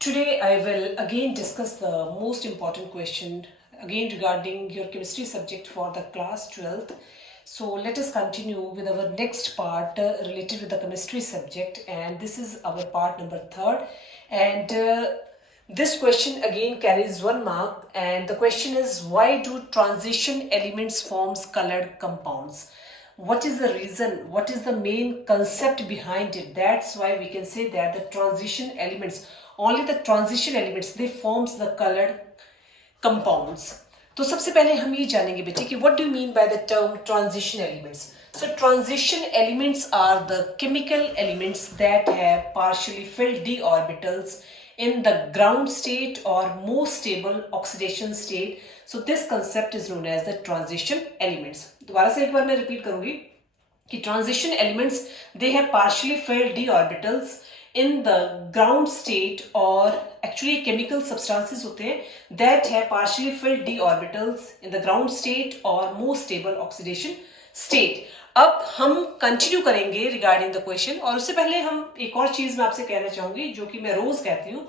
Today I will again discuss the most important question again regarding your chemistry subject for the class 12th. So let us continue with our next part related with the chemistry subject, and this is our part number 3rd. And this question again carries 1 mark, and the question is, why do transition elements forms colored compounds? What is the reason? What is the main concept behind it? That's why we can say that the transition elements, only the transition elements, they forms the colored compounds. तो सबसे पहले हम ये जानेंगे बेटे कि what do you mean by the term transition elements? So transition elements are the chemical elements that have partially filled d orbitals in the ground state or most stable oxidation state. So this concept is known as the transition elements. दोबारा से एक बार मैं repeat करूंगी कि transition elements, they have partially filled d orbitals in the ground state, or actually chemical substances होते हैं that have partially filled d orbitals in the ground state or most stable oxidation state. अब हम continue करेंगे regarding the question, और उससे पहले हम एक और चीज मैं आपसे कहना चाहूंगी जो कि मैं रोज कहती हूँ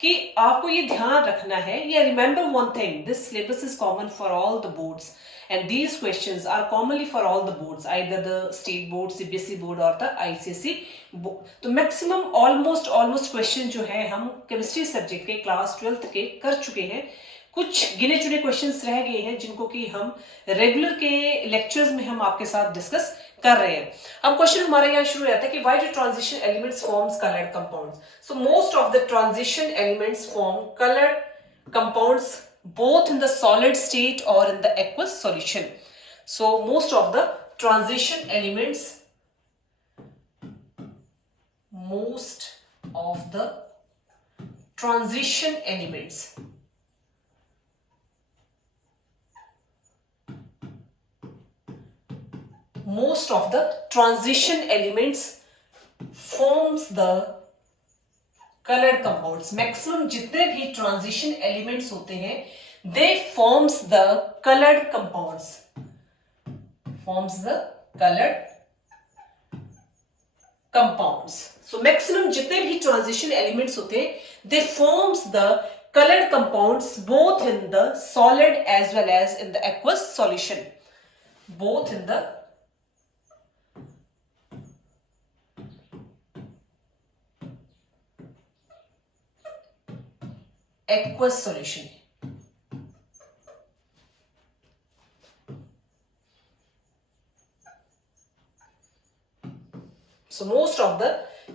कि आपको ये ध्यान रखना है, या remember one thing, this syllabus is common for all the boards and these questions are commonly for all the boards, either the state board, CBSE board or the ICSE board. तो maximum almost question जो है हम chemistry subject के class 12th के कर चुके हैं. कुछ गिने चुने क्वेश्चंस रह गए हैं जिनको कि हम रेगुलर के लेक्चर्स में हम आपके साथ डिस्कस कर रहे हैं. अब क्वेश्चन हमारा यहाँ शुरू रहता है कि why do transition elements forms coloured compounds. So most of the transition elements form coloured compounds both in the solid state or in the aqueous solution. So most of the transition elements, most of the transition elements forms the colored compounds. Maximum जितने भी transition elements होते हैं, they forms the colored compounds. So maximum जितने भी transition elements होते हैं, they forms the colored compounds both in the solid as well as in the aqueous solution. Both in the aqueous solution. So most of the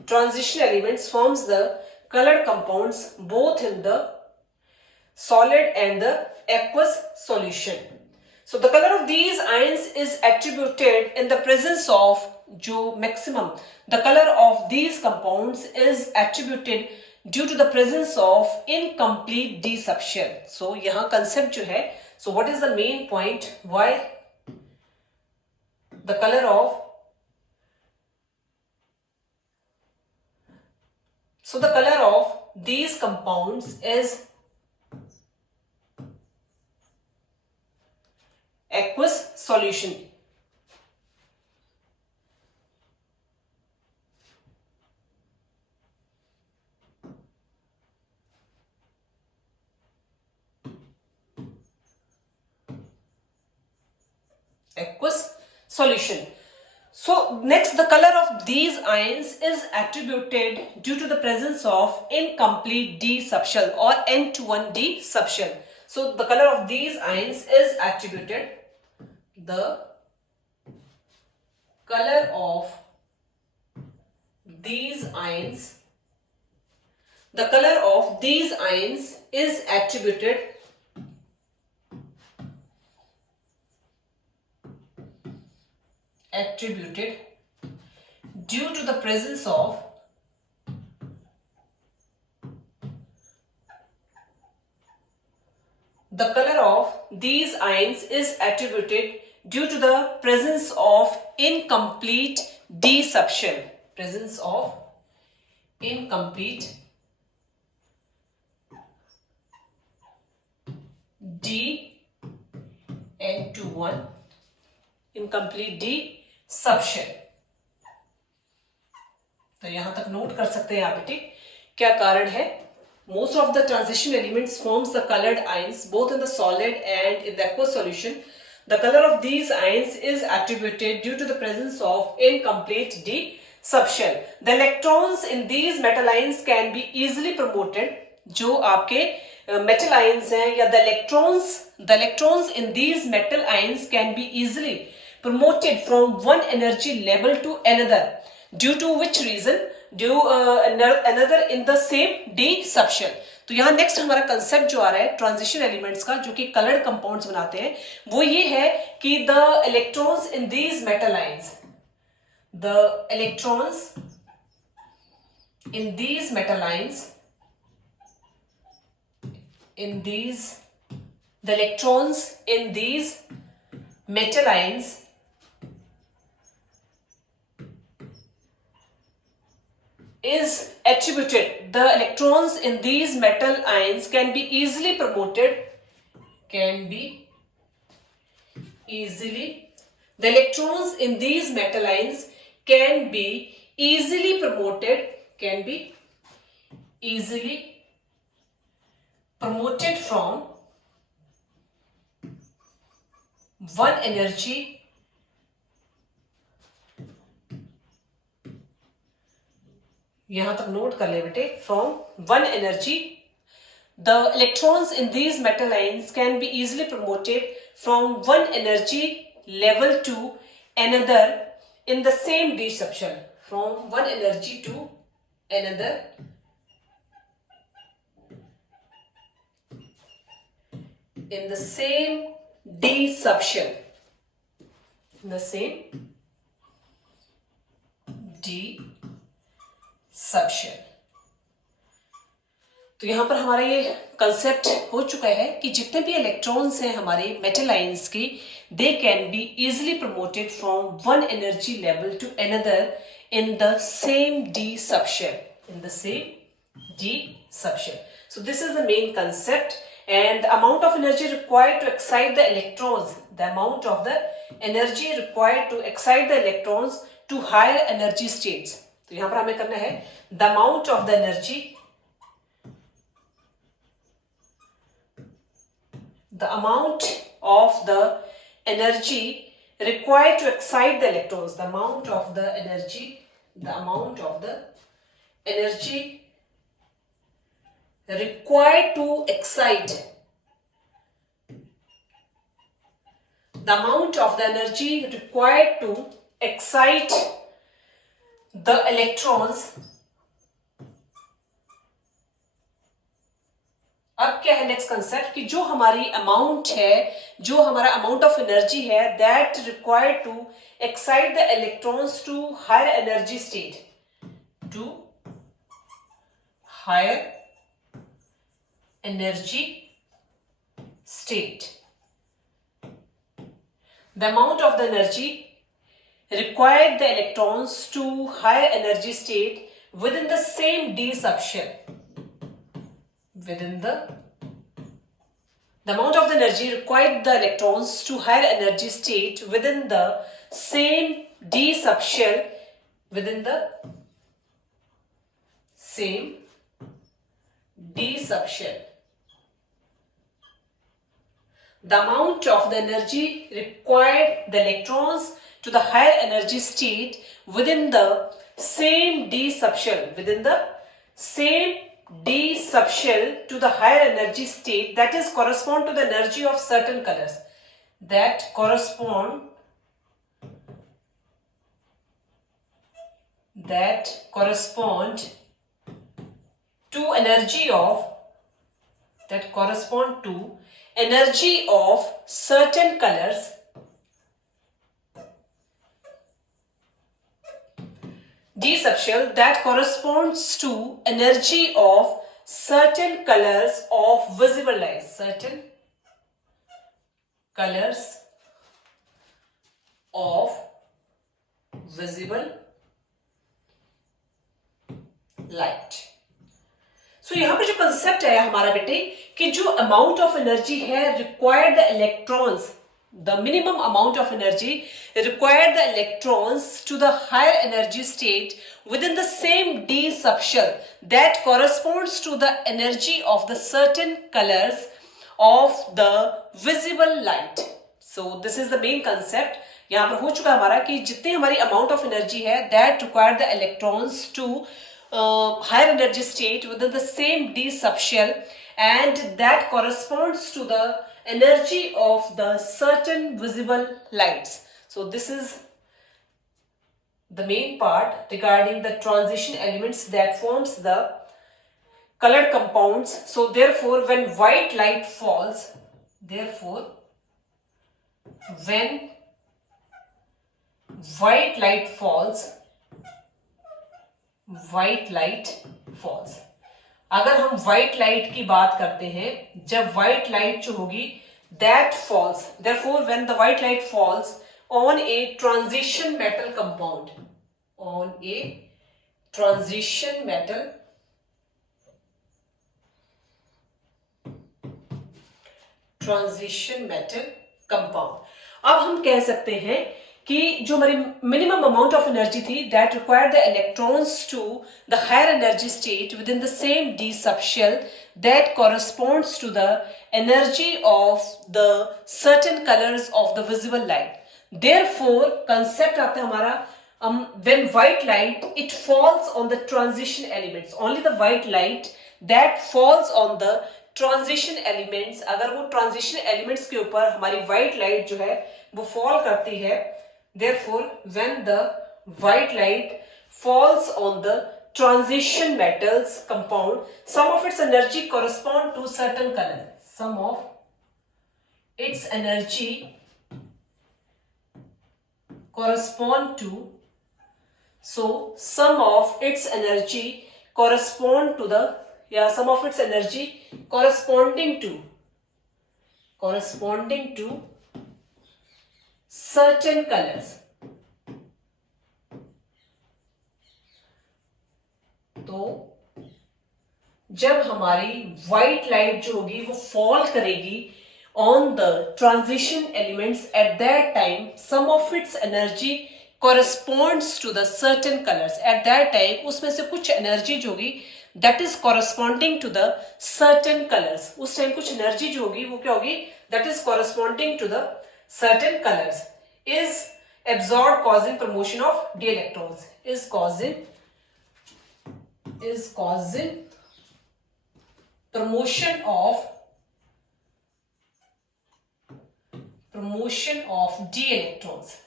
transition elements forms the colored compounds both in the solid and the aqueous solution. So the color of these ions is attributed in the presence of जो maximum, the color of these compounds is attributed due to the presence of incomplete d subshell. So यहाँ concept जो है, so what is the main point why the color of, so the color of these compounds is aqueous solution. Aqueous solution. So next, the color of these ions is attributed due to the presence of incomplete d subshell or N21d subshell. So the color of these ions is attributed, the color of these ions, the color of these ions is attributed due to the presence of the color of these ions is attributed due to the presence of incomplete d subshell. Presence of incomplete d N21 incomplete d subshell. तो यहां तक note कर सकते हैं आप बेटे क्या कारण है. most of the transition elements forms the colored ions both in the solid and in the aqueous solution. The color of these ions is attributed due to the presence of incomplete d subshell. The electrons in these metal ions can be easily promoted. जो आपके metal ions हैं या the electrons in these metal ions can be easily promoted from one energy level to another. Due to which reason? Due another in the same d subshell. तो यहाँ next हमारा concept जो आ रहा है transition elements का, जो कि coloured compounds बनाते हैं, वो ये है कि the electrons in these metal ions, the electrons in these metal ions, in these the electrons in these metal ions is attributed, the electrons in these metal ions can be easily promoted, the electrons in these metal ions can be easily promoted from one energy यहां तक note कर ले बेटे, from one energy. The electrons in these metal ions can be easily promoted from one energy level to another in the same d subshell. From one energy to another in the same d subshell. In the same d subshell. तो यहां पर हमारा ये concept हो चुका है कि जितने भी इलेक्ट्रॉन्स हैं हमारे मेटल आयंस की, they can be easily promoted from one energy level to another in the same d subshell. So this is the main concept, and the amount of energy required to excite the electrons, to higher energy states. तो यहां पर हमें करना है the amount of the energy required to excite the electrons, the amount of the energy required to excite the electrons. अब क्या है next concept कि जो हमारी अमाउंट है, जो हमारा अमाउंट ऑफ एनर्जी है, that required to excite the electrons to higher energy state, the amount of the energy required the electrons to higher energy state within the same d subshell. The amount of the energy required the electrons to higher energy state within the same d subshell, The amount of the energy required the electrons to the higher energy state within the same d subshell to the higher energy state, that is correspond to the energy of certain colors, that correspond to energy of certain colors, d subshell, that corresponds to energy of certain colors of visible light, सो यहां पर जो concept है हमारा बेटे कि जो amount of energy है required the electrons the minimum amount of energy required the electrons to the higher energy state within the same d subshell that corresponds to the energy of the certain colors of the visible light. So this is the main concept. यहाँ पर हो चुका हमारा कि जितनी हमारी amount of energy है that required the electrons to higher energy state within the same d subshell and that corresponds to the energy of the certain visible lights. So this is the main part regarding the transition elements that forms the colored compounds. So therefore when white light falls, when white light falls, अगर हम white light की बात करते हैं, जब white light जो होगी that falls, therefore when the white light falls on a transition metal compound, अब हम कह सकते हैं कि जो हमारी मिनिमम अमाउंट ऑफ एनर्जी थी that required the electrons to the higher energy state within the same d subshell that corresponds to the energy of the certain colours of the visible light. Therefore concept आता है हमारा when white light it falls on the transition elements, only the white light that falls on the transition elements, अगर वो transition elements के ऊपर हमारी white light जो है वो fall करती है, therefore when the white light falls on the transition metals compound, some of its energy correspond to certain color, some of its energy correspond to, so some of its energy correspond to the, some of its energy corresponding to certain colors. तो जब हमारी white light जो होगी वो fall करेगी on the transition elements, at that time some of its energy corresponds to the certain colors. At that time उसमें से कुछ एनर्जी जो होगी that is corresponding to the certain colors. उस टाइम कुछ एनर्जी जो होगी वो क्या होगी, that is corresponding to the certain colors, is absorbed causing promotion of d electrons, is causing promotion of d electrons.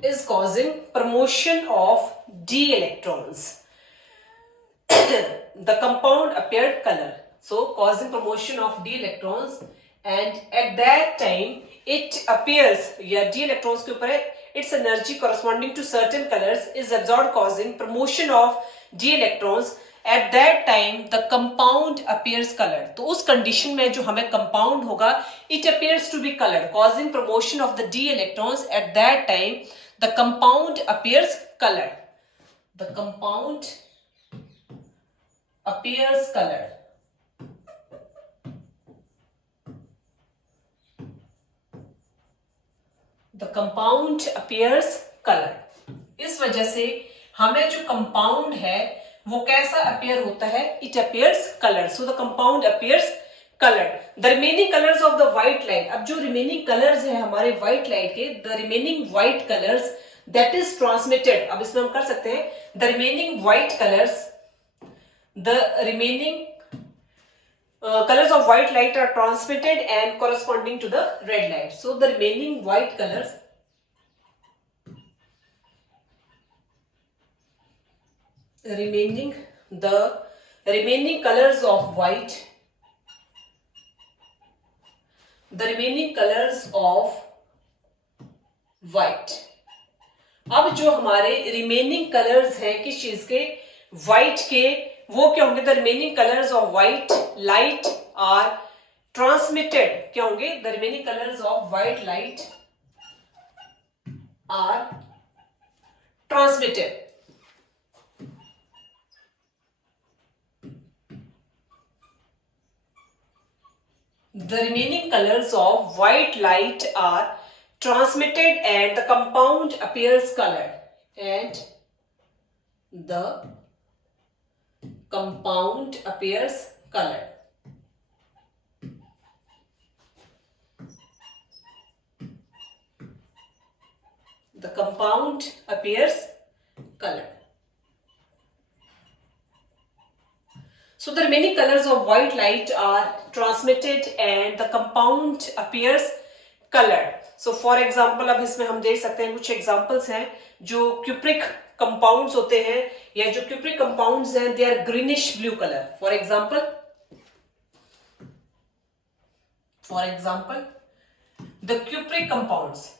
Is causing promotion of d electrons. The compound appeared color, so causing promotion of d electrons, and at that time it appears, या d electrons के ऊपर है, its energy corresponding to certain colors is absorbed causing promotion of d electrons. At that time the compound appears colored. तो उस condition में जो हमें compound होगा it appears to be colored, causing promotion of the d electrons. At that time the compound appears colored. The compound appears colored. The compound appears colored. इस वजह से हमें जो compound है वो कैसा appear होता है, it appears colored. So the compound appears colored. The remaining colors of the white light, अब जो remaining colors है हमारे white light के, the remaining white colors that is transmitted, अब इसमें हम कर सकते हैं the remaining white colors, the remaining colors of white light are transmitted and corresponding to the red light. So the remaining white colors, the remaining colors of white, the remaining colors of white. अब जो हमारे remaining colors हैं किस चीज के, white के, वो क्या होंगे, the remaining colors of white light are transmitted, क्या होंगे, the remaining colors of white light are transmitted. The remaining colors of white light are transmitted and the compound appears colored. And the compound appears colored. The compound appears colored. So the remaining colors of white light are transmitted and the compound appears colored. So for example, अब इसमें हम देख सकते हैं कुछ examples हैं जो cupric compounds होते हैं या जो cupric compounds हैं, they are greenish blue color. For example, the cupric compounds.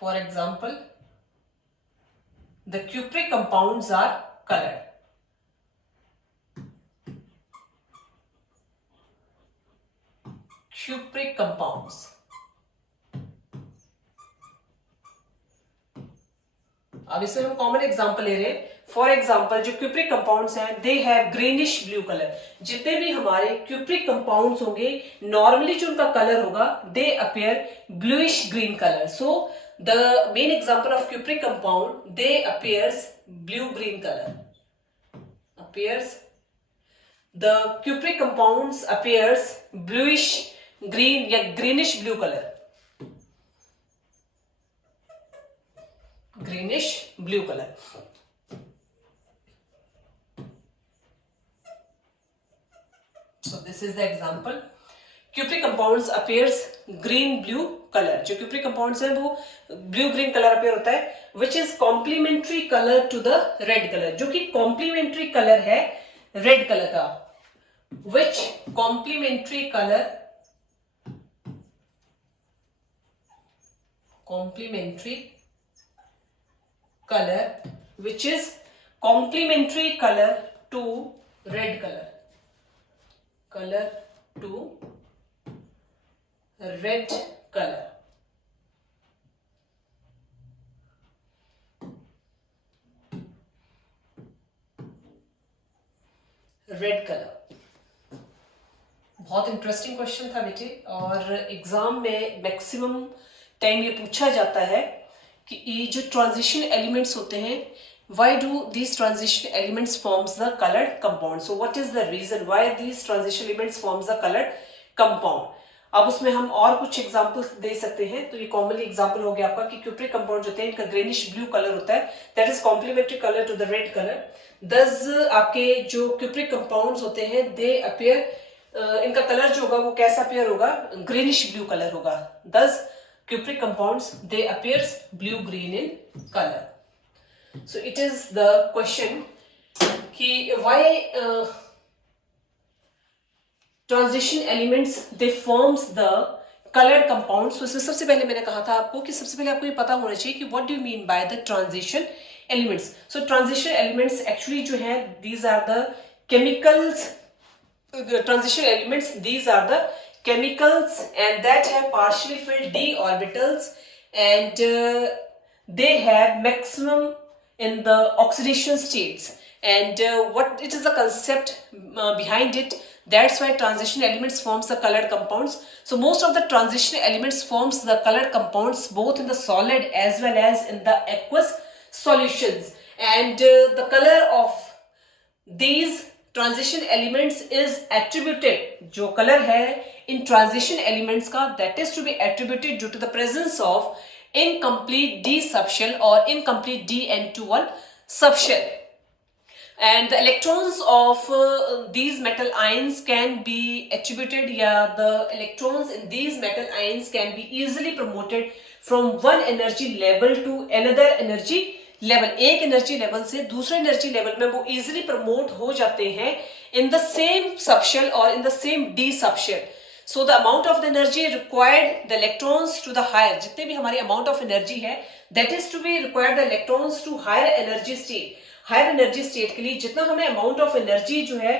For example, the cupric compounds are colored. Cupric compounds. अब इसमें हम कॉमन एग्जांपल ले रहे हैं. फॉर एग्जांपल जो क्यूप्रिक कंपाउंड्स हैं they have greenish blue colour. जितने भी हमारे क्यूप्रिक कंपाउंड्स होंगे नॉर्मली जो उनका कलर होगा दे appear bluish green colour. So the main example of cupric compound, they appears blue green color. The cupric compounds appears bluish green या greenish blue color. Greenish blue color. So this is the example. Cupric compounds appears green blue color. जो cupric compounds हैं वो blue green color appear होता है, which is complementary color to the red color. जो कि complementary color है red color का. Which complementary color which is complementary color to red color. Red color. Red colour बहुत interesting question था बेटे, और एग्जाम में मैक्सिमम टाइम ये पूछा जाता है कि ये जो ट्रांजिशन एलिमेंट्स होते हैं, why do these transition elements forms the colored compound? So what is the reason why these transition elements forms the colored compound? अब उसमें हम और कुछ एग्जांपल्स दे सकते हैं. तो ये कॉमनली एग्जांपल हो गया आपका कि क्यूप्रिक कंपाउंड होते हैं इनका ग्रीनिश ब्लू कलर होता है, that is complementary colour to the red colour. दस आपके जो क्यूप्रिक कंपाउंड्स होते हैं दे अपीयर, इनका कलर जो होगा वो कैसा अपीयर होगा, ग्रीनिश ब्लू कलर होगा. दस cupric compounds they appears blue green in colour. So it is the question कि why transition elements they forms the coloured compounds. तो इसमें सबसे पहले मैंने कहा था आपको कि सबसे पहले आपको ये पता होना चाहिए कि what do you mean by the transition elements. So transition elements actually जो है these are the chemicals. Transition elements these are the chemicals and that have partially filled d orbitals and they have maximum in the oxidation states. And what it is the concept behind it, that's why transition elements forms the colored compounds. So most of the transition elements forms the colored compounds both in the solid as well as in the aqueous solutions. And the color of these transition elements is attributed, जो colour है इन transition elements का, that is to be attributed due to the presence of incomplete d subshell और incomplete DN2 subshell. And the electrons of these metal ions can be attributed, the electrons in these metal ions can be easily promoted from one energy level to another energy level. एक energy level से दूसरे energy level में वो easily promote हो जाते हैं इन the same subshell और in the same d subshell. So the amount of the energy required the electrons to the higher, जितने भी हमारी अमाउंट ऑफ एनर्जी है that is to be required the electrons to higher energy state. Higher energy state के लिए जितना हमें amount of energy जो है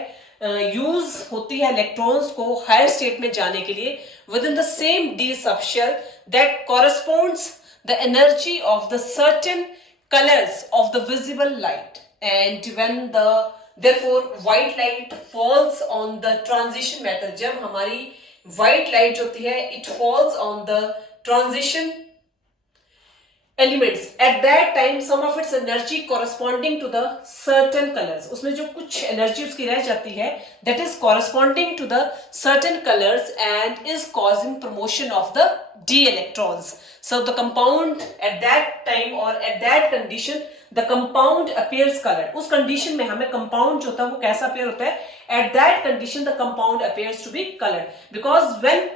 यूज होती है इलेक्ट्रॉन्स को हायर स्टेट में जाने के लिए with in the same d subshell, that corresponds the energy of the certain colors of the visible light. And when the therefore white light falls on the transition metal. जब हमारी white light जो होती है it falls on the transition elements, at that time some of its energy corresponding to the certain colors, उसमें जो कुछ energy उसकी रह जाती है that is corresponding to the certain colors and is causing promotion of the d electrons. So the compound at that time or at that condition the compound appears colored. उस condition में हमें compound जो होता है वो कैसा appear होता है? At that condition the compound appears to be colored, because when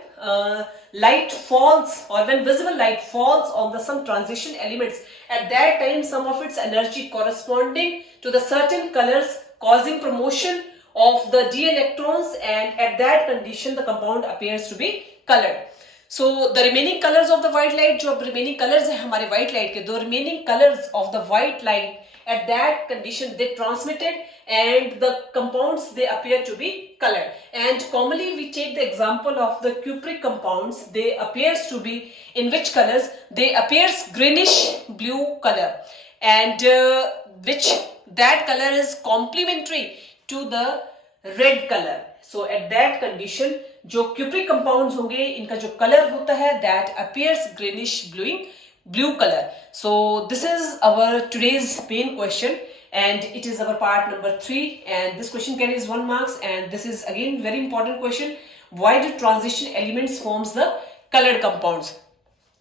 light falls or when visible light falls on the some transition elements, at that time some of its energy corresponding to the certain colors causing promotion of the d electrons, and at that condition the compound appears to be colored. So the remaining colors of the white light, जो अब remaining colors है हमारे white light के, the remaining colors of the white light at that condition they transmitted and the compounds they appear to be colored. And commonly we take the example of the cupric compounds. They appears to be in which colors? They appears greenish blue color, and which that color is complementary to the red color. So at that condition जो cupric compounds होंगे इनका जो color होता है that appears greenish blue color. So this is our today's main question, and it is our part number 3, and this question carries 1 marks, and this is again very important question. Why do transition elements forms the colored compounds?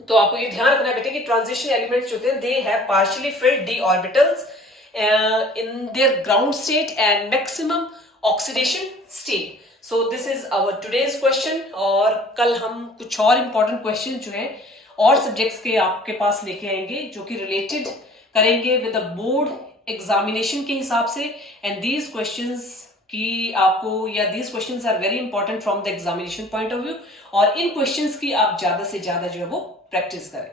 तो आपको ये ध्यान रखना है बेटे कि transition elements जो होते हैं they have partially filled d orbitals in their ground state and maximum oxidation state. So this is our today's question, और कल हम कुछ और important questions जो हैं और सब्जेक्ट्स के आपके पास लेके आएंगे जो कि रिलेटेड करेंगे विद द बोर्ड एग्जामिनेशन के हिसाब से, एंड दीज क्वेश्चंस की आपको या these questions are very important from the examination point of view, और इन क्वेश्चंस की आप ज्यादा से ज्यादा जो है वो प्रैक्टिस करें.